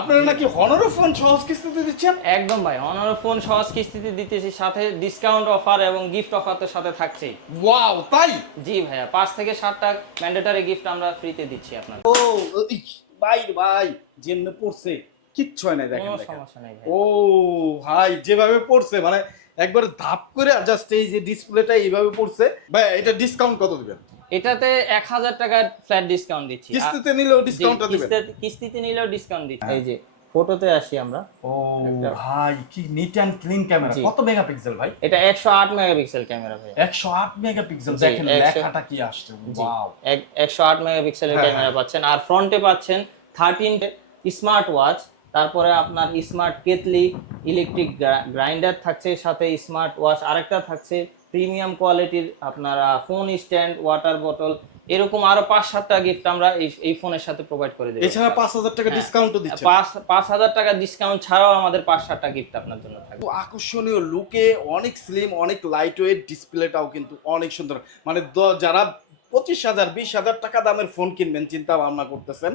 আপনারা নাকি হনরও ফোন সহজ কিস্তিতে দিচ্ছেন? একদম ভাই অনার ফোন সহজ কিস্তিতে দিতেছি সাথে ডিসকাউন্ট অফার এবং গিফট অফার তো সাথে থাকছেই। ওয়াও তাই? জি ভাইয়া পাঁচ থেকে সাতটা ম্যান্ডেটারি গিফট আমরা ফ্রিতে দিচ্ছি আপনার ও ভাই ভাই যেমনে পড়ছে কিচ্ছু হয় না দেখেন সমস্যা নেই ও ভাই যেভাবে পড়ছে মানে একবার ধাপ করে আর জাস্ট এই যে ডিসপ্লেটা এইভাবে পড়ছে ভাই এটা ডিসকাউন্ট কত দিবেন? এটাতে এক হাজার টাকা ফ্ল্যাট ডিসকাউন্ট দিচ্ছি। কিস্তিতে নিলেও ডিসকাউন্টটা দিবেন? কিস্তিতে- কিস্তিতে নিলেও ডিসকাউন্ট দিচ্ছি। এই যে ফটোতে আসি আমরা। ও ভাই কি নিট অ্যান্ড ক্লিন ক্যামেরা কত মেগাপিক্সেল ভাই? এটা একশো আট মেগাপিক্সেল ক্যামেরা ভাই। একশো আট মেগাপিক্সেল জি, দেখেন লেখাটা কি আসছে। ওয়াও একশো আট মেগাপিক্সেলের হ্যাঁ, ক্যামেরা পাচ্ছেন। আর ফ্রন্টে পাচ্ছেন থার্টিন স্মার্ট ওয়াচ তারপরে আপনার স্মার্ট কেতলি ইলেকট্রিক গ্রাইন্ডার থাকছে সাথে স্মার্ট ওয়াচ আরেকটা থাকছে প্রিমিয়াম কোয়ালিটির আপনার ফোন স্ট্যান্ড ওয়াটার বোতল এরকম আরও পাঁচ সাতটা গিফট আমরা এই এই ফোনের সাথে প্রোভাইড করে দেবো। এছাড়া পাঁচ হাজার টাকা হ্যাঁ। ডিসকাউন্টও দিচ্ছি পাঁচ পাঁচ হাজার টাকা ডিসকাউন্ট ছাড়াও আমাদের পাঁচ সাতটা গিফট আপনার জন্য থাকবে। আকর্ষণীয় লুকে অনেক স্লিম অনেক লাইট ওয়েট ডিসপ্লেটাও কিন্তু অনেক সুন্দর। মানে যারা পঁচিশ হাজার, বিশ হাজার টাকা দামের ফোন কিনবেন চিন্তা ভাবনা করতেছেন।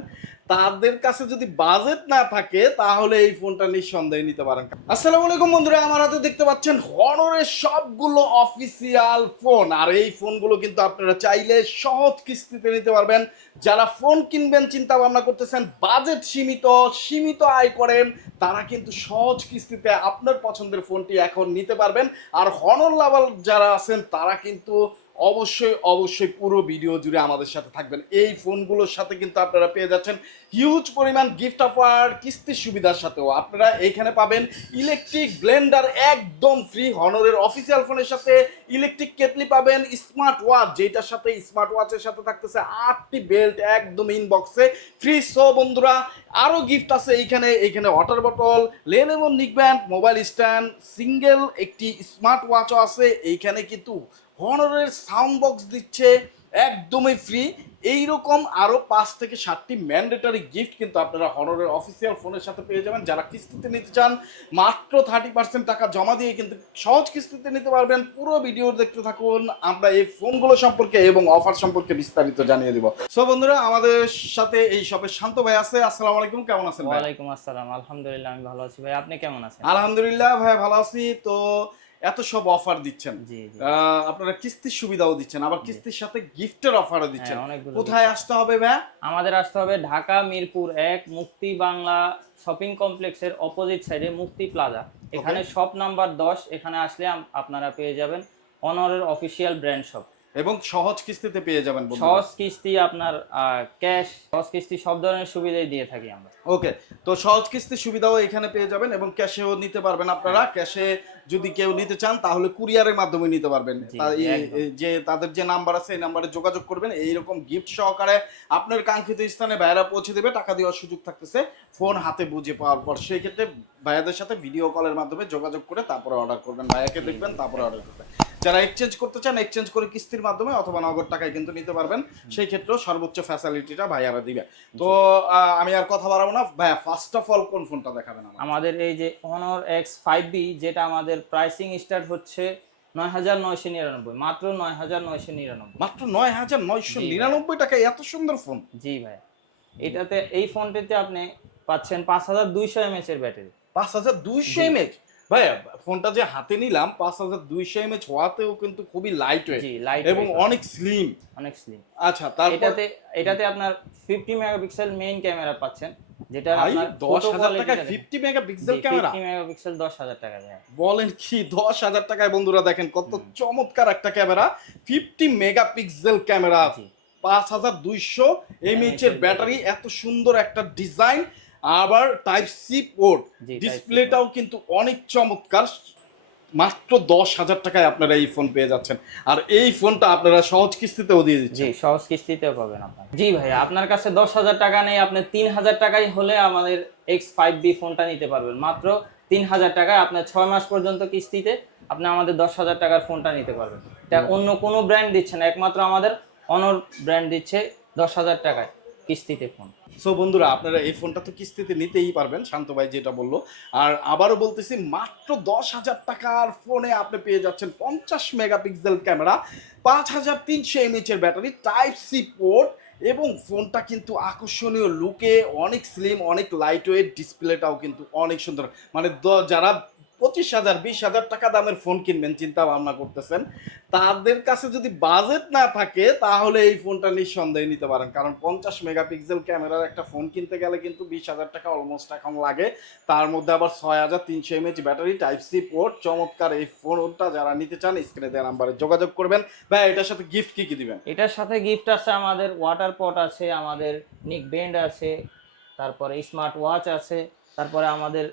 তাদের কাছে যদি বাজেট না থাকে, তাহলে এই ফোনটা নিঃসন্দেহে নিতে পারেন। আসসালামু আলাইকুম বন্ধুরা, আমার হাতে দেখতে পাচ্ছেন হনরের সবগুলো অফিসিয়াল ফোন। আর এই ফোনগুলো কিন্তু আপনারা চাইলে সহজ কিস্তিতে নিতে পারবেন। যারা ফোন কিনবেন চিন্তা ভাবনা করতেছেন, বাজেট সীমিত সীমিত আয় করেন, তারা কিন্তু সহজ কিস্তিতে আপনার পছন্দের ফোনটি এখন নিতে পারবেন। আর হনর লাভার যারা আছেন, তারা কিন্তু অবশ্যই অবশ্যই পুরো ভিডিও জুড়ে আমাদের সাথে থাকবেন। এই ফোনগুলোর সাথে কিন্তু আপনারা পেয়ে যাচ্ছেন হিউজ পরিমাণ গিফট অফার কিস্তির সুবিধার সাথেও। আপনারা এইখানে পাবেন ইলেকট্রিক ব্লেন্ডার একদম ফ্রি হনরের অফিসিয়াল ফোনের সাথে ইলেকট্রিক কেটলি পাবেন স্মার্ট ওয়াচ যেটার সাথে স্মার্ট ওয়াচের সাথে থাকতেছে আটটি বেল্ট একদম ইনবক্সে ফ্রি সো বন্ধুরা আরও গিফট আছে এইখানে এইখানে water bottle Lenovo neckband mobile stand single একটি স্মার্ট ওয়াচও আছে। এইখানে কিন্তু হনরের সাউন্ড বক্স দিচ্ছে একদমই ফ্রি এইরকম আরও পাঁচ থেকে সাতটি ম্যান্ডেটারি গিফট কিন্তু আপনারা হনরের অফিসিয়াল ফোনের সাথে পেয়ে যাবেন। যারা কিস্তিতে নিতে চান মাত্র থার্টি পার্সেন্ট টাকা জমা দিয়ে কিন্তু সহজ কিস্তিতে নিতে পারবেন। পুরো ভিডিও দেখতে থাকুন। আমরা এই ফোনগুলো সম্পর্কে এবং অফার সম্পর্কে বিস্তারিত জানিয়ে দিব। সো বন্ধুরা আমাদের সাথে এই শপের শান্ত ভাই আছে। আসসালামু আলাইকুম কেমন আছেন ভাই? ওয়ালাইকুম আসসালাম। আলহামদুলিল্লাহ আমি ভালো আছি। ভাই আপনি কেমন আছেন? আলহামদুলিল্লাহ ভাই ভালো আছি। তো এত সব অফার দিচ্ছেন। আপনারা কিস্তির সুবিধাও দিচ্ছেন আবার কিস্তির সাথে গিফটের অফারও দিচ্ছেন। হ্যাঁ, কোথায় আসতে হবে ভাই আমাদের আসতে হবে ঢাকা মিরপুর এক মুক্তি বাংলা শপিং কমপ্লেক্সের অপোজিট সাইডে মুক্তি প্লাজা এখানে শপ নাম্বার দশ এখানে আসলে আপনারা পেয়ে যাবেন অনরের অফিসিয়াল ব্র্যান্ড শপ এবং সহজ কিস্তিতে পেয়ে যাবেন সহজ কিস্তি আপনার ক্যাশ সহজ কিস্তি সব ধরনের সুবিধাই দিয়ে থাকি আমরা। ওকে তো সহজ কিস্তির সুবিধাও এখানে পেয়ে যাবেন এবং ক্যাশেও নিতে পারবেন আপনারা। ক্যাশে যদি কেউ নিতে চান তাহলে কুরিয়ারের মাধ্যমে নিতে পারবেন। যে তাদের যে নাম্বার আছে এই নাম্বারে যোগাযোগ করবেন। এইরকম গিফট সহকারে আপনার কাঙ্ক্ষিত স্থানে ভাইয়ারা পৌঁছে দেবে টাকা দেওয়ার সুযোগ থাকতেছে। ফোন হাতে বুঝে পাওয়ার পর সেই ক্ষেত্রে ভাইয়াদের সাথে ভিডিও কলের মাধ্যমে যোগাযোগ করে তারপরে অর্ডার করবেন। ভাইয়াকে দেখবেন তারপরে অর্ডার করবেন। যারা এক্সচেঞ্জ করতে চান এক্সচেঞ্জ করে কিস্তির মাধ্যমে অথবা নগদ টাকায় কিন্তু নিতে পারবেন। সেই ক্ষেত্রেও সর্বোচ্চ ফ্যাসিলিটিটা ভাইয়ারা দিবে। তো আমি আর কথা বাড়াবো না। ভাইয়া ফার্স্ট অফ অল কোন ফোনটা দেখাবেন আমাদের এই যে অনর এক্স ফাইভ বি যেটা আমাদের প্রাইসিং স্টার্ট হচ্ছে নয় হাজার নয়শো নিরানব্বই মাত্র নয় হাজার নয়শো নিরানব্বই। মাত্র নয় হাজার নয়শো নিরানব্বই টাকায় এত সুন্দর ফোন জি ভাই এটাতে এই ফোনটিতে আপনি পাচ্ছেন পাঁচ হাজার দুইশো এমএচ এর ব্যাটারি পাঁচ হাজার দুইশো। এমএচ ভাই ফোনটা যে হাতে নিলাম পাঁচ হাজার দুইশো এমএচ হওয়াতেও কিন্তু খুবই লাইট লাইট এবং অনেক স্লিম অনেক স্লিম আচ্ছা তারপর এটাতে এটাতে আপনার ফিফটি মেগাপিক্সেল মেইন ক্যামেরা পাচ্ছেন যেটা আপনার দশ photo হাজার quality টাকায় টা দেখেন। Fifty megapixel camera fifty megapixel দশ হাজার টাকা বলেন কি দশ হাজার টাকায় বন্ধুরা দেখেন কত চমৎকার একটা ক্যামেরা ফিফটি মেগাপিক্সেল ক্যামেরা জি। পাঁচ হাজার দুইশো এমএইচ এর ব্যাটারি এত সুন্দর একটা ডিজাইন আবার টাইপ সি পোর্ট ডিসপ্লেটাও কিন্তু অনেক চমৎকার। মাত্র দশ হাজার টাকায় আপনারা এই ফোন পেয়ে যাচ্ছেন। আর এই ফোনটা আপনারা সহজ কিস্তিতেও দিয়ে জি দিচ্ছেন সহজ কিস্তিতেও পাবেন আপনার। জি ভাই আপনার কাছে দশ হাজার টাকা নেই আপনি তিন হাজার টাকাই হলে আমাদের এক্স ফাইভ বি ফোনটা নিতে পারবেন। মাত্র তিন হাজার টাকায় আপনার ছয় মাস পর্যন্ত কিস্তিতে আপনি আমাদের দশ হাজার টাকার ফোনটা নিতে পারবেন। এটা অন্য কোনো ব্র্যান্ড দিচ্ছে না একমাত্র আমাদের অনর ব্র্যান্ড দিচ্ছে দশ হাজার টাকায়। কিস্তিতে ফোন সো বন্ধুরা, আপনারা এই ফোনটা তো কিস্তিতে নিতেই পারবেন, শান্ত ভাই যেটা বলল। আর আবারও বলতেছি, মাত্র দশ হাজার টাকার ফোনে আপনি পেয়ে যাচ্ছেন পঞ্চাশ মেগাপিক্সেল ক্যামেরা, পাঁচ হাজার তিনশো এমএচ এর ব্যাটারি টাইপ সি পোর্ট এবং ফোনটা কিন্তু আকর্ষণীয় লুকে অনেক স্লিম অনেক লাইট ওয়েট ডিসপ্লেটাও কিন্তু অনেক সুন্দর। মানে যারা পঁচিশ হাজার, বিশ হাজার টাকা দামের ফোন কিনবেন চিন্তা ভাবনা করতেছেন। তাদের কাছে যদি বাজেট না থাকে, তাহলে এই ফোনটা নিঃসন্দেহে নিতে পারেন। কারণ পঞ্চাশ মেগাপিক্সেল ক্যামেরার একটা ফোন কিনতে গেলে কিন্তু বিশ হাজার টাকা অলমোস্ট এখন লাগে। তার মধ্যে আবার ছয় হাজার তিনশো mAh battery type C port চমৎকার এই ফোনটা যারা নিতে চান স্ক্রিনে দেওয়া নাম্বারে যোগাযোগ করবেন। ভাই, এটার সাথে গিফট কি কি দিবেন? এটার সাথে গিফট আছে আমাদের ওয়াটার পট আছে, আমাদের নিক বেন্ড আছে, তারপরে স্মার্ট ওয়াচ আছে, তারপরে আমাদের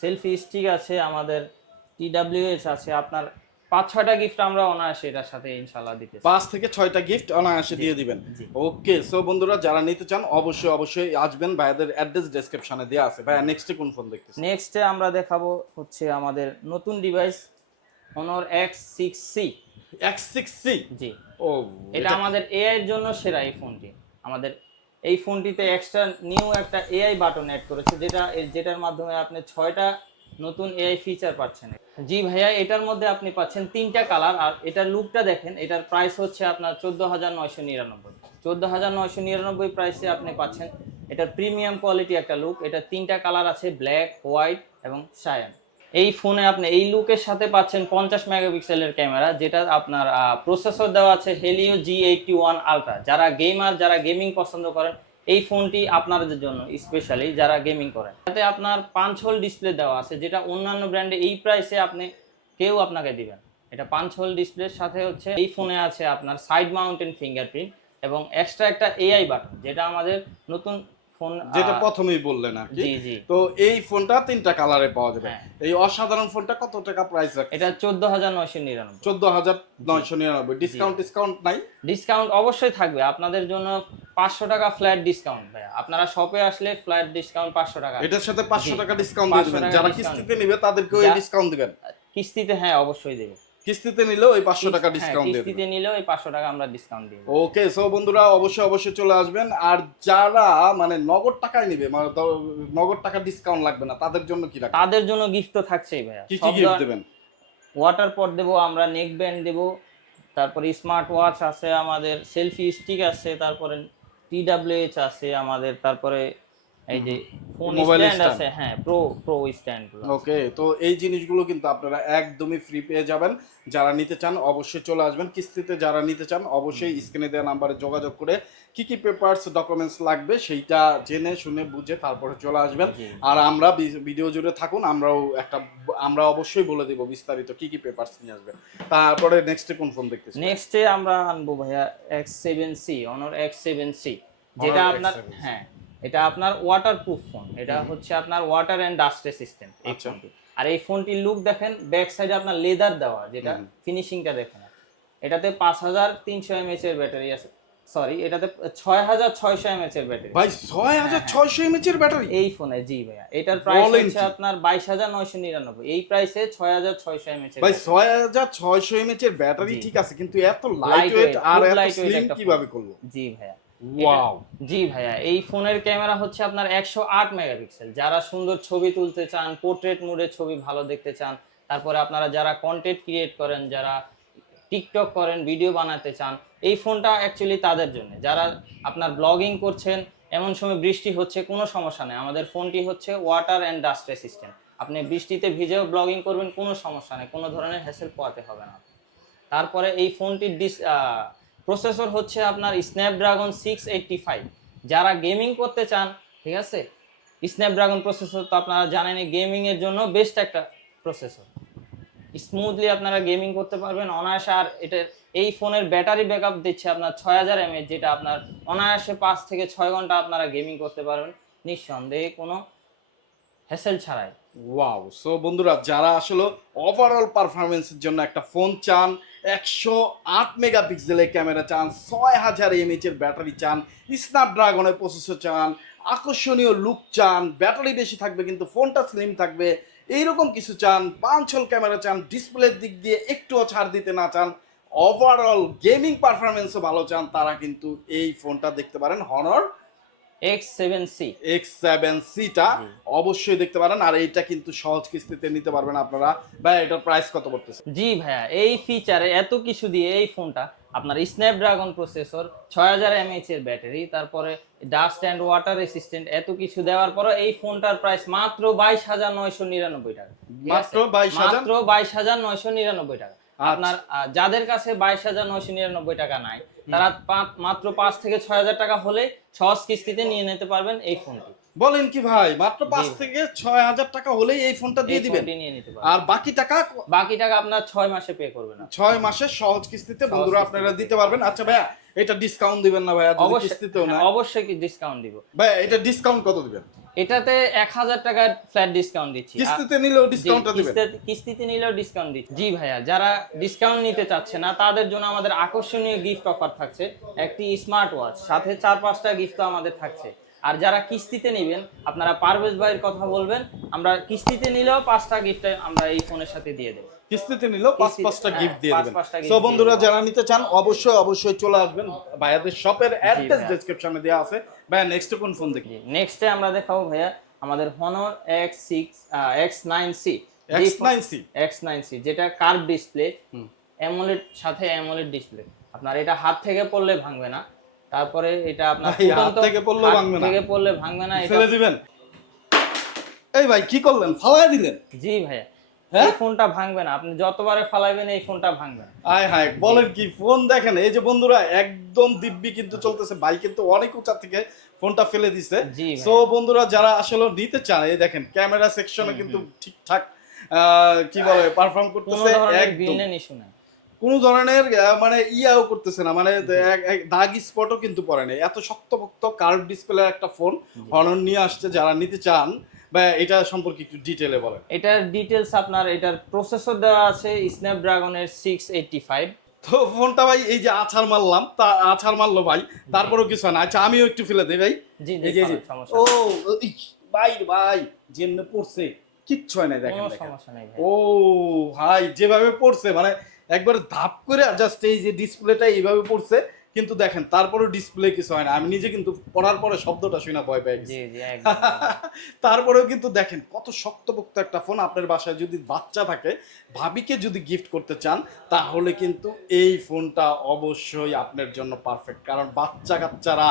সেলফি স্টিক আছে আমাদের টিডাব্লিউএস আছে আপনার পাঁচ ছয়টা গিফট আমরা অনায়াসে এটার সাথে ইনশাল্লাহ দিতে পাঁচ থেকে ছয়টা গিফট অনায়াসে দিয়ে দিবেন। ওকে সো বন্ধুরা যারা নিতে চান অবশ্যই অবশ্যই আসবেন। ভাইয়াদের অ্যাড্রেস ডেসক্রিপশনে দেওয়া আছে। ভাইয়া নেক্সটে কোন ফোন দেখতেছেন? নেক্সটে আমরা দেখাবো হচ্ছে আমাদের নতুন device Honor X six C X six C জি। ও এটা আমাদের এআই এর জন্য সেরা এই ফোনটি আমাদের এই ফোনটিতে এক্সট্রা নিউ একটা এআই বাটন অ্যাড করেছে, যেটা যেটার মাধ্যমে আপনি ছয়টা নতুন এআই ফিচার পাচ্ছেন। জি ভাইয়া, এটার মধ্যে আপনি পাচ্ছেন তিনটা কালার আর এটার লুকটা দেখেন, এটার প্রাইস হচ্ছে আপনার চোদ্দ হাজার নয়শো নিরানব্বই। চোদ্দ হাজার নয়শো নিরানব্বই প্রাইসে আপনি পাচ্ছেন, এটার প্রিমিয়াম কোয়ালিটি একটা লুক এটা তিনটা কালার আছে ব্ল্যাক হোয়াইট এবং সায়ান এই ফোনে আপনি, এই লুকের সাথে পাচ্ছেন পঞ্চাশ মেগাপিক্সেলের ক্যামেরা যেটা আপনার প্রসেসর দেওয়া আছে Helio G eighty one ultra যারা গেমার যারা গেমিং পছন্দ করেন, এই ফোনটি আপনাদের জন্য স্পেশালি যারা গেমিং করেন। তাতে আপনার পাঁচ হোল ডিসপ্লে দেওয়া আছে, যেটা অন্যান্য ব্র্যান্ডে এই প্রাইসে আপনি, কেউ আপনাকে দিবেন। এটা পাঁচ হোল ডিসপ্লের সাথে হচ্ছে, এই ফোনে আছে আপনার সাইড মাউন্টেন ফিঙ্গারপ্রিন্ট এবং এক্সট্রা একটা এআই বাটন যেটা আমাদের নতুন ফোন যেটা প্রথমেই বললেন আর কি। তো এই ফোনটা তিনটা কালারে পাওয়া যাবে। হ্যাঁ। এই অসাধারণ ফোনটা কত টাকা প্রাইস রাখছে এটা চোদ্দ হাজার নয়শো নিরানব্বই। চোদ্দ হাজার নয়শো নিরানব্বই। ডিসকাউন্ট ডিসকাউন্ট নাই? ডিসকাউন্ট অবশ্যই থাকবে। আপনাদের জন্য পাঁচশো টাকা ফ্ল্যাট ডিসকাউন্ট ভাইয়া। আপনারা শপে আসলে ফ্ল্যাট ডিসকাউন্ট পাঁচশো টাকা। এটার সাথে পাঁচশো জি। টাকা ডিসকাউন্ট 500 দিবেন। যারা। কিস্তিতে নিবে তাদেরকেও এই ডিসকাউন্ট দিবেন। কিস্তিতে হ্যাঁ অবশ্যই দেবে। কিস্তিতে নিলেও এই পাঁচশো টাকা হ্যাঁ, ডিসকাউন্ট দিয়ে কিস্তিতে নিলেও এই পাঁচশো টাকা আমরা ডিসকাউন্ট দিব ওকে সো বন্ধুরা অবশ্যই অবশ্যই চলে আসবেন। আর যারা মানে নগদ টাকায় নিবে মানে নগদ টাকা ডিসকাউন্ট লাগবে না তাদের জন্য কি রাখবেন? তাদের জন্য গিফট তো থাকছেই ভাইয়া। কি কি গিফট দেবেন? ওয়াটার পট দেবো আমরা নেক ব্যান্ড দেবো তারপরে স্মার্ট ওয়াচ আছে আমাদের সেলফি স্টিক আছে তারপরে টিডাব্লিউএইচ আছে আমাদের তারপরে এই যে ফোন স্ট্যান্ড আছে হ্যাঁ প্রো প্রো স্ট্যান্ড ওকে তো এই জিনিসগুলো কিন্তু আপনারা একদমই ফ্রি পেয়ে যাবেন। যারা নিতে চান অবশ্যই চলে আসবেন। কিস্তিতে যারা নিতে চান অবশ্যই স্ক্রিনে দেওয়া নাম্বারে যোগাযোগ করে কি কি পেপারস ডকুমেন্টস লাগবে সেইটা জেনে শুনে বুঝে তারপরে চলে আসবেন। আর আমরা ভিডিও জুড়ে থাকুন আমরাও একটা আমরা অবশ্যই বলে দেব বিস্তারিত কি কি পেপারস নিয়ে আসবেন তারপরে নেক্সটে কোন ফোন দেখতেছি নেক্সটে আমরা আনব ভাইয়া X seven C Honor X seven C যেটা আপনার হ্যাঁ এটা আপনার ওয়াটার প্রুফ ফোন এটা হচ্ছে আপনার ওয়াটার অ্যান্ড ডাস্ট রেসিস্ট্যান্ট এই আচ্ছা। ফোনটি আর এই ফোনটির লুক দেখেন ব্যাক সাইডে আপনার লেদার দেওয়া যেটা ফিনিশিংটা দেখেন এটাতে পাঁচ হাজার তিনশো এমএচ এর ব্যাটারি আছে। সরি এটাতে ছয় হাজার ছয়শো এমএচ এর ব্যাটারি ভাই ছয় হাজার ছয়শো এমএচ এর ব্যাটারি? এই ফোনে জি ভাইয়া। এটার প্রাইস হচ্ছে আপনার বাইশ হাজার নয়শো নিরানব্বই। এই প্রাইসে ছয় হাজার ছয়শো এমএচ এর ভাই ছয় হাজার ছয়শো এমএচ এর ব্যাটারি ঠিক আছে কিন্তু এত লাইট ওয়েট আর এত স্লিম কীভাবে করল জি ভাইয়া। ওয়াও জি ভাইয়া এই ফোনের ক্যামেরা হচ্ছে আপনার একশো আট মেগাপিক্সেল। যারা সুন্দর ছবি তুলতে চান পোর্ট্রেট মোডে ছবি ভালো দেখতে চান তারপরে আপনারা যারা কন্টেন্ট ক্রিয়েট করেন যারা টিকটক করেন ভিডিও বানাতে চান এই ফোনটা অ্যাকচুয়ালি তাদের জন্য। যারা আপনার ব্লগিং করছেন এমন সময় বৃষ্টি হচ্ছে কোনো সমস্যা নেই। আমাদের ফোনটি হচ্ছে ওয়াটার অ্যান্ড ডাস্ট রেসিস্ট্যান্ট আপনি বৃষ্টিতে ভিজেও ব্লগিং করবেন কোনো সমস্যা নেই। কোনো ধরনের হ্যাসেল পোয়াতে হবে না। তারপরে এই ফোনটির ডিস প্রসেসর হচ্ছে আপনার স্ন্যাপড্রাগন সিক্স এইটটি ফাইভ যারা গেমিং করতে চান, ঠিক আছে? স্ন্যাপড্রাগন প্রসেসর তো আপনারা জানেনই গেমিংয়ের জন্য বেস্ট একটা প্রসেসর স্মুথলি আপনারা গেমিং করতে পারবেন। অনায়াসে আর এটা এই ফোনের ব্যাটারি ব্যাকআপ দিচ্ছে আপনার ছয় হাজার এমএচ যেটা আপনার অনায়াসে পাঁচ থেকে ছয় ঘণ্টা আপনারা গেমিং করতে পারবেন। নিঃসন্দেহে কোনো হ্যাসেল ছাড়াই। ওয়াও সো বন্ধুরা, যারা আসলে ওভারঅল পারফরমেন্সের জন্য একটা ফোন চান একশো আট মেগাপিক্সেলের ক্যামেরা চান, ছয় হাজার এমএচ এর ব্যাটারি চান, স্ন্যাপড্রাগনের প্রসেসর চান, আকর্ষণীয় লুক চান, ব্যাটারি বেশি থাকবে কিন্তু ফোনটা স্লিম থাকবে। এইরকম কিছু চান পাঁচল ক্যামেরা চান, ডিসপ্লের দিক দিয়ে একটুও ছাড় দিতে না চান ওভারঅল গেমিং পারফরমেন্সও ভালো চান, তারা কিন্তু এই ফোনটা দেখতে পারেন হনর জি। অবশ্যই দেখতে পারেন আর এইটা কিন্তু সহজ কিস্তিতে নিতে পারবেন আপনারা। ভাই এটার প্রাইস কত পড়তেছে? জি ভাইয়া এই ফিচারে এত কিছু দিয়ে এই ফোনটা আপনার স্ন্যাপড্রাগন প্রসেসর ছয় হাজার এমএইচ এর ব্যাটারি তারপরে ডাস্ট অ্যান্ড ওয়াটার রেসিস্ট্যান্ট এত কিছু দেওয়ার পরে এই ফোনটার প্রাইস মাত্র বাইশ হাজার নয়শো নিরানব্বই টাকা। মাত্র 22,000? মাত্র বাইশ হাজার নয়শো নিরানব্বই টাকা। আপনার যাদের কাছে বাইশ হাজার নয়শো নিরানব্বই টাকা নাই তারা মাত্র পাঁচ থেকে ছয় হাজার টাকা হলে সহজ কিস্তিতে নিয়ে নিতে পারবেন এই ফোনটি। বলেন কি ভাই মাত্র পাঁচ থেকে ছয় হাজার টাকা হলেই এই ফোনটা দিয়ে দিবেন। আর বাকি টাকা বাকি টাকা আপনার ছয় মাসে পে করবেন। ছয় মাসে সহজ কিস্তিতে বন্ধুরা আপনারা দিতে পারবেন। আচ্ছা ভাইয়া এটা ডিসকাউন্ট দিবেন না ভাইয়া অবশ্যই কিস্তিতেও না হ্যাঁ, অবশ্যই ডিসকাউন্ট দিব। ভাই এটা ডিসকাউন্ট কত দিবেন? এটাতে এক হাজার টাকার ফ্ল্যাট ডিসকাউন্ট দিচ্ছি। কিস্তিতে নিলেও ডিসকাউন্টটা দিবেন। কিস্তিতে- কিস্তিতে নিলেও ডিসকাউন্ট দিচ্ছি। জি ভাইয়া যারা ডিসকাউন্ট নিতে চাচ্ছে না তাদের জন্য আমাদের আকর্ষণীয় গিফট অফার থাকছে। একটি স্মার্ট ওয়াচ সাথে চার পাঁচটা গিফট আমাদের থাকছে। আর যারা কিস্তিতে নেবেন আপনারা পারভেজ ভাইয়ের কথা বলবেন আমরা কিস্তিতে নিলেও পাঁচটা গিফট আমরা এই ফোনের সাথে দিয়ে দেবো। কিস্তিতে নিলেও পাঁচ পাঁচটা হ্যাঁ, গিফট দিয়ে পাঁচ দিবেন। দিয়ে বন্ধুরা যারা নিতে চান অবশ্যই অবশ্যই চলে আসবেন। ভাইয়াদের শপের অ্যাড্রেস। ডেসক্রিপশনে দেওয়া আছে। ভাইয়া নেক্সট কোন ফোন দেখি? নেক্সটে আমরা দেখাবো ভাইয়া আমাদের Honor X six X nine C X9C X nine C যেটা কার্ভ ডিসপ্লে অ্যামোলেড সাথে অ্যামোলেড ডিসপ্লে আপনার এটা হাত থেকে পড়লে ভাঙবে না। তারপরে এটা আপনার হাত থেকে পড়লেও হাত ভাঙবে না? থেকে পড়লে ভাঙবে না এটা ফেলে দিবেন। এই ভাই কি করলেন? ফালাই দিলেন? জি ভাইয়া। হ্যাঁ? এই ফোনটা ভাঙবে না। আপনি যতবারে ফালাইবেন এই ফোনটা ভাঙবে না। আয় হায় বলেন কি ফোন দেখেন এই যে বন্ধুরা একদম দিব্যি কিন্তু চলতেছে। ভাই কিন্তু অনেক উঁচা থেকে ফোনটা ফেলে দিছে। সো বন্ধুরা যারা আসলে নিতে চান এই দেখেন ক্যামেরা সেকশনে কিন্তু ঠিকঠাক আহ, কি বলে পারফর্ম করতেছে একদম। ইস্যু নাই। কোন ধরনের মানে ইয়াও করতেছে না। মানে দাগ স্পটও কিন্তু পড়ে নাই। এত শক্তপোক্ত কার্ভ ডিসপ্লে একটা ফোন হনর নিয়ে আসছে যারা নিতে চান। বা এটা সম্পর্কে একটু ডিটেলে বলেন। এটার ডিটেলস আপনার এটার প্রসেসর দেওয়া আছে স্ন্যাপড্রাগনের সিক্স এইটটি ফাইভ তো ফোনটা ভাই এই যে আছাড় মারলাম তা আছাড় মারলো ভাই তারপরেও কিছু হয় না। আচ্ছা আমিও একটু ফেলে দেই ভাই। জি দেখাবেন, সমস্যা ও ভাই ভাই যেমনে পড়ছে কিচ্ছু হয় না দেখেন ও ভাই যেভাবে পড়ছে মানে একবার ধাপ করে জাস্ট এই যে ডিসপ্লেটা এইভাবে পড়ছে কিন্তু দেখেন তারপরে ডিসপ্লে কিছু হয় না। আমি নিজে কিন্তু পড়ার পরে শব্দটা শুনে ভয় পেয়ে গেছি। একদম তারপরেও কিন্তু দেখেন কত শক্তপোক্ত একটা ফোন আপনার বাসায় যদি বাচ্চা থাকে ভাবিকে যদি গিফট করতে চান তাহলে কিন্তু এই ফোনটা অবশ্যই আপনার জন্য পারফেক্ট কারণ বাচ্চা কাচ্চারা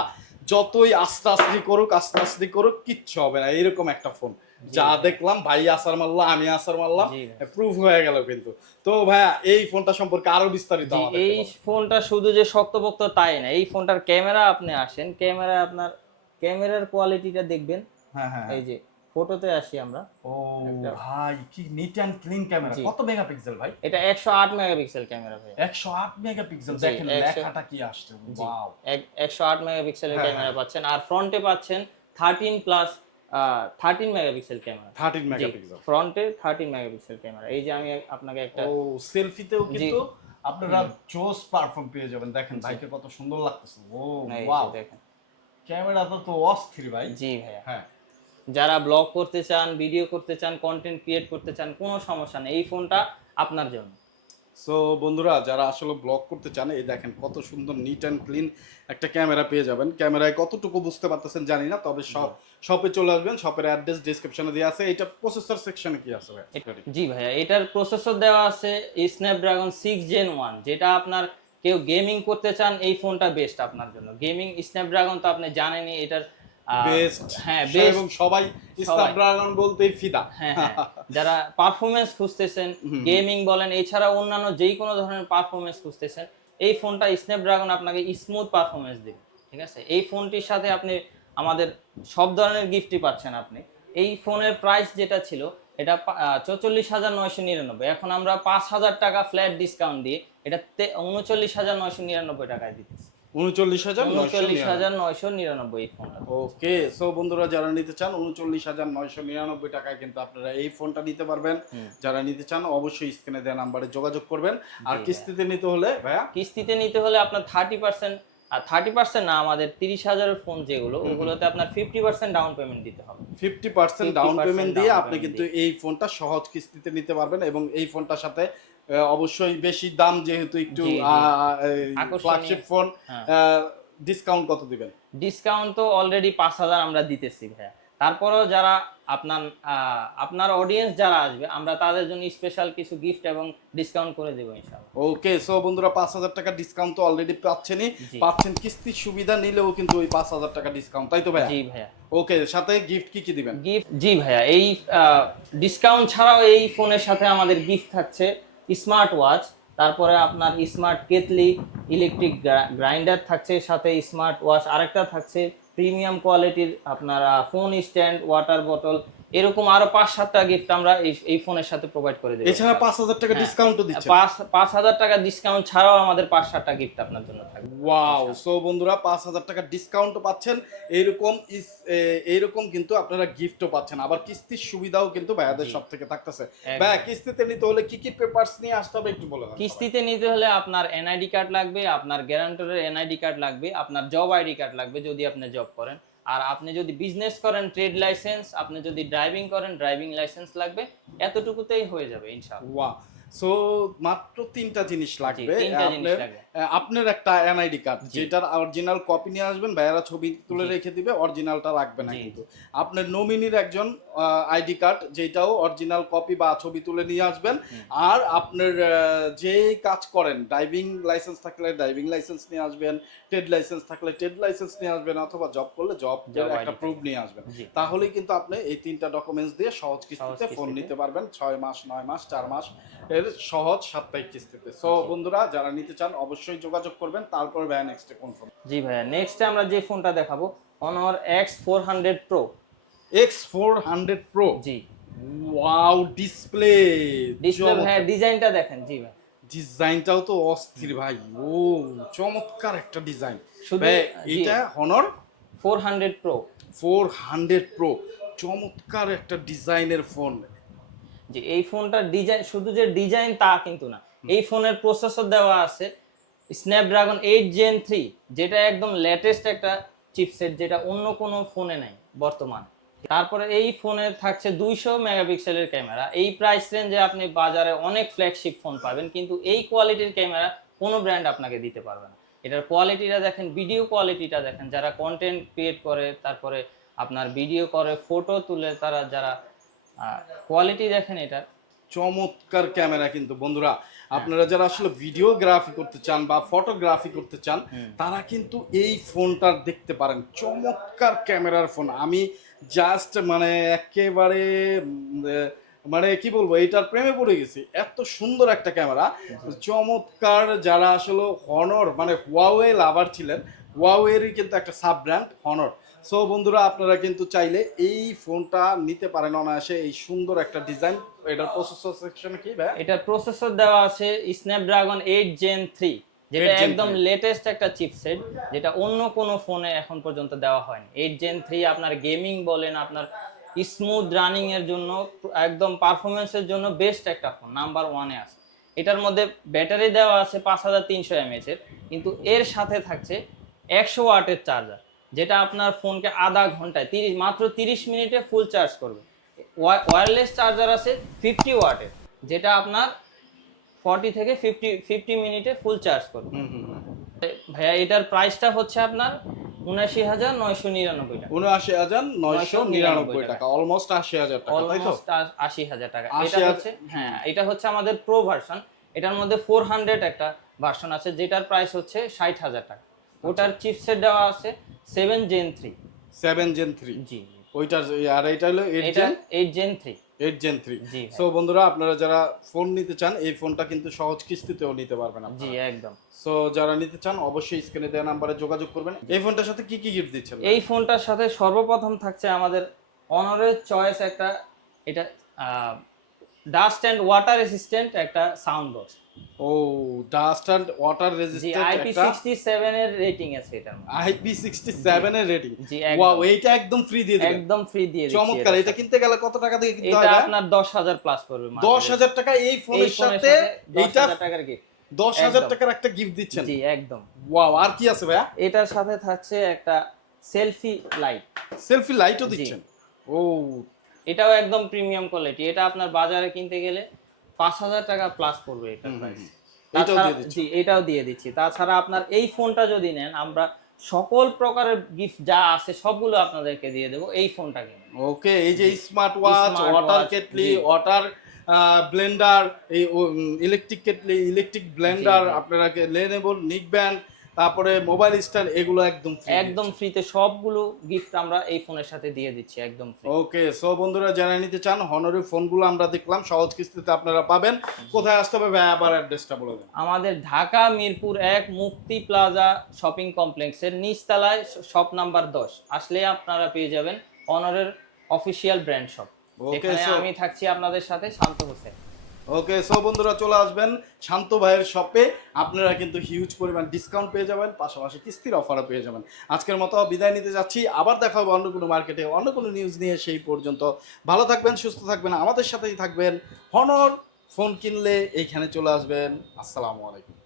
যতই আস্তে আস্তে করুক আস্তে আস্তে করুক কিচ্ছু হবে না। এরকম একটা ফোন যা দেখলাম ভাই আসার মারলাম আমি আসার মারলাম প্রুফ হয়ে গেল কিন্তু। তো ভাইয়া এই ফোনটা সম্পর্কে আরও বিস্তারিত এই ফোনটা শুধু যে শক্তপোক্ত তাই না এই ফোনটার ক্যামেরা আপনি আসেন ক্যামেরা আপনার ক্যামেরার কোয়ালিটিটা দেখবেন। হ্যাঁ হ্যাঁ এই যে ফটোতে আসি আমরা। ও ভাই কি নিট অ্যান্ড ক্লিন ক্যামেরা। কত মেগাপিক্সেল ভাই? এটা একশো আট মেগাপিক্সেল ক্যামেরা ভাই একশো আট মেগাপিক্সেল জি, দেখেন লেখাটা কি আসছে। ওয়াও একশো আট মেগাপিক্সেলের হ্যাঁ, ক্যামেরা পাচ্ছেন। আর ফ্রন্টে পাচ্ছেন thirteen plus thirteen megapixel camera thirteen megapixel ফ্রন্টে থার্টিন মেগাপিক্সেল ক্যামেরা এই যে আমি আপনাকে একটা ও সেলফিতেও কিন্তু আপনারা জোস পারফর্ম পেয়ে যাবেন। দেখেন ভাইকে কত সুন্দর লাগতেছে। ও ওয়াও দেখেন। ক্যামেরা তো তো অস্থির ভাই। জি ভাইয়া। হ্যাঁ। যারা ব্লগ করতে চান ভিডিও করতে চান কন্টেন্ট ক্রিয়েট করতে চান কোনো সমস্যা নেই। এই ফোনটা আপনার জন্য। সো বন্ধুরা যারা আসলে ব্লগ করতে চান এই দেখেন কত সুন্দর নিট অ্যান্ড ক্লিন একটা ক্যামেরা পেয়ে যাবেন। ক্যামেরায় কতটুকু বুঝতে পারতেছেন জানি না তবে সব শপে চলে আসবেন শপের অ্যাড্রেস ডেসক্রিপশনে দেওয়া আছে। এটা প্রসেসর সেকশনে কি আছে ভাই? জি ভাইয়া এটার প্রসেসর দেওয়া আছে স্ন্যাপড্রাগন সিক্স জেন ওয়ান যেটা আপনার কেউ গেমিং করতে চান এই ফোনটা বেস্ট আপনার জন্য। গেমিং স্ন্যাপড্রাগন তো আপনি জানেনই এটার বেস্ট হ্যাঁ বেস্ট এবং সবাই স্ন্যাপড্রাগন বলতেই ফিদা। হ্যাঁ হ্যাঁ। যারা পারফরমেন্স খুঁজতেছেন গেমিং বলেন এছাড়া অন্যান্য যেই কোনো ধরনের পারফরমেন্স খুঁজতেছেন এই ফোনটা স্ন্যাপড্রাগন আপনাকে স্মুথ পারফরমেন্স দেবে ঠিক আছে? এই ফোনটির সাথে আপনি আমাদের সব ধরনের গিফটই পাচ্ছেন আপনি। এই ফোনের প্রাইস যেটা ছিল এটা চৌচল্লিশ হাজার নয়শো নিরানব্বই। এখন আমরা পাঁচ হাজার টাকা ফ্ল্যাট ডিসকাউন্ট দিয়ে এটা উনচল্লিশ হাজার নয়শো নিরানব্বই টাকায় দিতেছি। উনচল্লিশ হাজার উনচল্লিশ হাজার নয়শো নিরানব্বই এই ফোনটা। ওকে সো বন্ধুরা যারা নিতে চান উনচল্লিশ হাজার নয়শো নিরানব্বই টাকায় কিন্তু আপনারা এই ফোনটা নিতে পারবেন। যারা নিতে চান অবশ্যই স্ক্রিনে দেওয়া নাম্বারে যোগাযোগ করবেন। আর কিস্তিতে নিতে হলে ভাইয়া? কিস্তিতে নিতে হলে আপনার থার্টি পার্সেন্ট আর থার্টি পার্সেন্ট না আমাদের তিরিশ হাজারের ফোন যেগুলো ওগুলোতে আপনার ফিফটি পার্সেন্ট ডাউন পেমেন্ট দিতে হবে। ফিফটি পার্সেন্ট ডাউন পেমেন্ট দিয়ে আপনি কিন্তু এই ফোনটা সহজ কিস্তিতে নিতে পারবেন এবং এই ফোনটার সাথে অবশ্যই বেশি দাম যেহেতু একটু। Flagship phone. ডিসকাউন্ট কত দিবেন? ডিসকাউন্ট তো অলরেডি পাঁচ হাজার আমরা দিতেছি ভাইয়া। তারপরেও যারা আপনার আপনার অডিয়েন্স যারা আসবে আমরা তাদের জন্য স্পেশাল কিছু গিফট এবং ডিসকাউন্ট করে দেবো ইনশাআল্লাহ। ওকে সো বন্ধুরা পাঁচ হাজার টাকা ডিসকাউন্ট তো অলরেডি পাচ্ছেনই। পাচ্ছেন কিস্তির সুবিধা নিলেও কিন্তু ওই পাঁচ হাজার টাকা ডিসকাউন্ট তাই তো ভাই জি ভাইয়া। ওকে সাথে গিফট কি কি দিবেন? গিফট জি ভাইয়া এই ডিসকাউন্ট ছাড়াও এই ফোনের সাথে আমাদের গিফট থাকছে। স্মার্ট ওয়াচ তারপরে আপনার স্মার্ট কেতলি ইলেকট্রিক গ্রাইন্ডার থাকছে, সাথে স্মার্ট ওয়াচ আরেকটা থাকছে, প্রিমিয়াম কোয়ালিটির আপনার ফোন স্ট্যান্ড, ওয়াটার বোতল এরকম আরও পাঁচ সাতটা গিফট আমরা এই ফোনের সাথে প্রোভাইড করে দেবো। এছাড়া পাঁচ হাজার টাকা হ্যাঁ। ডিসকাউন্টও দিচ্ছেন পাঁচ পাঁচ হাজার টাকা ডিসকাউন্ট ছাড়াও আমাদের পাঁচ সাতটা গিফট আপনার জন্য থাকবে। ওয়াও সো বন্ধুরা পাঁচ হাজার টাকা ডিসকাউন্ট পাচ্ছেন। এইরকম এইরকম কিন্তু আপনারা গিফটও পাচ্ছেন। আবার কিস্তির সুবিধাও কিন্তু ভাইয়াদের সব থেকে থাকতেছে। ভাইয়া কিস্তিতে নিতে হলে কি কি পেপারস নিয়ে আসতে হবে একটু বলে কিস্তিতে নিতে হলে আপনার এনআইডি কার্ড লাগবে আপনার গ্যারান্টরের এনআইডি কার্ড লাগবে আপনার জব আইডি কার্ড লাগবে যদি আপনি জব করেন। আর আপনি যদি বিজনেস করেন ট্রেড লাইসেন্স আপনি যদি ড্রাইভিং করেন ড্রাইভিং লাইসেন্স লাগবে এতটুকুতেই হয়ে যাবে ইনশাআল্লাহ। ওয়া সো মাত্র তিনটা জিনিস লাগবে। তিনটা জিনিস লাগবে। আপনার একটা এনআইডি কার্ড যেটার অরিজিনাল কপি নিয়ে আসবেন ভাইয়ারা ছবি তুলে রেখে দিবে অরিজিনালটা রাখবে না কিন্তু। আপনার নমিনির একজন আইডি কার্ড যেটাও অরিজিনাল কপি বা ছবি তুলে নিয়ে আসবেন। আর আপনার যে কাজ করেন ড্রাইভিং লাইসেন্স থাকলে ড্রাইভিং লাইসেন্স নিয়ে আসবেন ট্রেড লাইসেন্স থাকলে ট্রেড লাইসেন্স নিয়ে আসবেন অথবা জব করলে জব একটা প্রুফ নিয়ে আসবেন। তাহলেই কিন্তু আপনি এই তিনটা ডকুমেন্টস দিয়ে সহজ কিস্তিতে ফোন নিতে পারবেন ছয় মাস নয় মাস চার মাস এর সহজ সাপ্তাহিক কিস্তিতে। সো বন্ধুরা যারা নিতে চান অবশ্যই যোগাযোগ করবেন তারপর ভাই নেক্সট কোন ফোন জি ভাইয়া নেক্সট আমরা যে ফোনটা দেখাবো Honor X four hundred pro X four hundred pro জি। ওয়াও ডিসপ্লে ডিসপ্লে ভাইয়া ডিজাইনটা দেখেন জি ভাই ডিজাইনটাও তো অস্থির ভাই ও চমৎকার একটা ডিজাইন এটা Honor four hundred pro four hundred pro চমৎকার একটা ডিজাইনের ফোন যে এই ফোনটার ডিজাইন শুধু যে ডিজাইন তা কিন্তু না এই ফোনের প্রসেসর দেওয়া আছে স্ন্যাপড্রাগন এইট জেন থ্রি যেটা একদম লেটেস্ট একটা চিপসেট যেটা অন্য কোনো ফোনে নাই বর্তমান। তারপরে এই ফোনে থাকছে দুইশো মেগাপিক্সেলের ক্যামেরা এই প্রাইস রেঞ্জে আপনি বাজারে অনেক ফ্ল্যাগশিপ ফোন পাবেন, কিন্তু এই কোয়ালিটির ক্যামেরা কোনো ব্র্যান্ড আপনাকে দিতে পারবে না। এটার কোয়ালিটিটা দেখেন ভিডিও কোয়ালিটিটা দেখেন। যারা কন্টেন্ট ক্রিয়েট করে, তারপরে আপনার ভিডিও করে ফটো তুলে, তারা যারা কোয়ালিটি দেখেন এটা চমৎকার ক্যামেরা কিন্তু বন্ধুরা। আপনারা যারা আসলে ভিডিওগ্রাফি করতে চান বা ফটোগ্রাফি করতে চান তারা কিন্তু এই ফোনটা দেখতে পারেন। চমৎকার ক্যামেরার ফোন। আমি জাস্ট মানে একেবারে মানে কি বলব এইটার প্রেমে পড়ে গেছি। এত সুন্দর একটা ক্যামেরা। চমৎকার যারা আসলে হনর মানে হুয়াওয়ে লাভার ছিলেন হুয়াওয়েরই কিন্তু একটা সাব ব্র্যান্ড হনর সো বন্ধুরা আপনারা কিন্তু চাইলে এই ফোনটা নিতে পারেন অনায়াসে। এই সুন্দর একটা ডিজাইন। এটার প্রসেসর সেকশনে কি ভাই? এটার প্রসেসর দেওয়া আছে স্ন্যাপড্রাগন এইট জেন থ্রি যেটা একদম লেটেস্ট একটা চিপসেট যেটা অন্য কোনো ফোনে এখন পর্যন্ত দেওয়া হয়নি। এইট জেন থ্রি আপনার গেমিং বলেন আপনার স্মুথ রানিং এর জন্য একদম পারফরমেন্সের জন্য বেস্ট একটা ফোন নাম্বার ওয়ানে আছে। এটার মধ্যে ব্যাটারি দেওয়া আছে পাঁচ হাজার তিনশো এমএচ এর কিন্তু এর সাথে থাকছে একশো ওয়াটের চার্জার যেটা আপনার ফোনকে আধা ঘন্টায় তিরিশ মাত্র তিরিশ মিনিটে ফুল চার্জ করবে। ওয়্যারলেস চার্জার আছে ফিফটি ওয়াটের যেটা আপনার ফর্টি থেকে ফিফটি ফিফটি মিনিটে ফুল চার্জ করবে। ভাইয়া এটার প্রাইসটা হচ্ছে আপনার উনাশি হাজার নয়শো নিরানব্বই টাকা। উনআশি হাজার নয়শো নিরানব্বই টাকা অলমোস্ট আশি হাজার টাকা অলমোস্ট আশি হাজার টাকা। এটা হচ্ছে হ্যাঁ এটা হচ্ছে আমাদের প্রো ভার্সন এটার মধ্যে ফোর হান্ড্রেড একটা ভার্সন আছে যেটার প্রাইস হচ্ছে ষাট হাজার টাকা। ওটার চিপসেট দেওয়া আছে seven gen three seven gen three জি। ওইটার আর এটা হলো eight gen eight gen three eight gen three জি সো বন্ধুরা আপনারা যারা ফোন নিতে চান এই ফোনটা কিন্তু সহজ কিস্তিতেও নিতে পারবেন জি একদম। সো যারা নিতে চান অবশ্যই স্ক্রিনে দেওয়া নাম্বারে যোগাযোগ করবেন। এই ফোনটার সাথে কি কি গিফট দিচ্ছেন এই ফোনটার সাথে সর্বপ্রথম থাকছে আমাদের অনারের চয়েস একটা এটা ডাস্ট অ্যান্ড ওয়াটার রেসিস্ট্যান্ট একটা সাউন্ড বক্স ও ডাস্ট ওয়াটার রেজিস্ট্যান্ট এর রেটিং আছে সেভেন এর রেটিং ওয়াও এইটা একদম ফ্রি দিয়ে দিবেন একদম ফ্রি দিয়ে দিচ্ছি চমৎকার এটা কিনতে গেলে কত টাকা দিয়ে কিনতে এটা আপনার দশ হাজার প্লাস পড়বে মাত্র। দশ হাজার টাকা এই ফোনের সাথে এইটা দশ টাকার gift। দশ হাজার টাকার একটা গিফট দিচ্ছেন। জি একদম। ওয়াও আর কি আছে ভাইয়া? এটার সাথে থাকছে একটা সেলফি লাইট সেলফি লাইটও। দিচ্ছেন। ও। এটাও একদম প্রিমিয়াম কোয়ালিটি এটা আপনার বাজারে কিনতে গেলে পাঁচ হাজার টাকা প্লাস পড়বে এটা প্রাইস এটাও দিয়ে দিচ্ছেন জি এটাও দিয়ে দিচ্ছি। তাছাড়া আপনার এই ফোনটা যদি নেন আমরা সকল প্রকারের গিফট যা আছে সবগুলো আপনাদেরকে দিয়ে দেবো এই ফোনটা কিনে। ওকে এই যে smart watch water kettle. Water blender এই ইলেকট্রিক কেটলি ইলেকট্রিক ব্লেন্ডার। আপনারা লেনেবল নিক ব্যান্ড তারপরে মোবাইল স্ট্যান্ড এগুলো একদম free একদম ফ্রিতে সবগুলো গিফট আমরা এই ফোনের সাথে দিয়ে দিচ্ছি একদম ফ্রি ওকে সো বন্ধুরা যারা নিতে চান হনরের ফোনগুলো আমরা দেখলাম সহজ কিস্তিতে আপনারা পাবেন। কোথায় আসতে হবে ভাই? আবার অ্যাড্রেসটা বলে দেন। আমাদের ঢাকা মিরপুর এক মুক্তি প্লাজা শপিং কমপ্লেক্সের নিচতলায় শপ নাম্বার দশ। আসলে আপনারা পেয়ে যাবেন অনারের অফিসিয়াল ব্র্যান্ড শপ এখানে আমি থাকছি আপনাদের সাথে শান্ত হোসেন। ওকে সো বন্ধুরা চলে আসবেন শান্ত ভাইয়ের শপে আপনারা কিন্তু হিউজ পরিমাণ ডিসকাউন্ট পেয়ে যাবেন, পাশাপাশি কিস্তির অফারও পেয়ে যাবেন। আজকের মতো বিদায় নিতে যাচ্ছি। আবার দেখা হবে অন্য কোনো মার্কেটে অন্য কোনো নিউজ নিয়ে সেই পর্যন্ত। ভালো থাকবেন, সুস্থ থাকবেন, আমাদের সাথেই থাকবেন। হনর ফোন কিনলে এইখানে চলে আসবেন। আসসালামু আলাইকুম।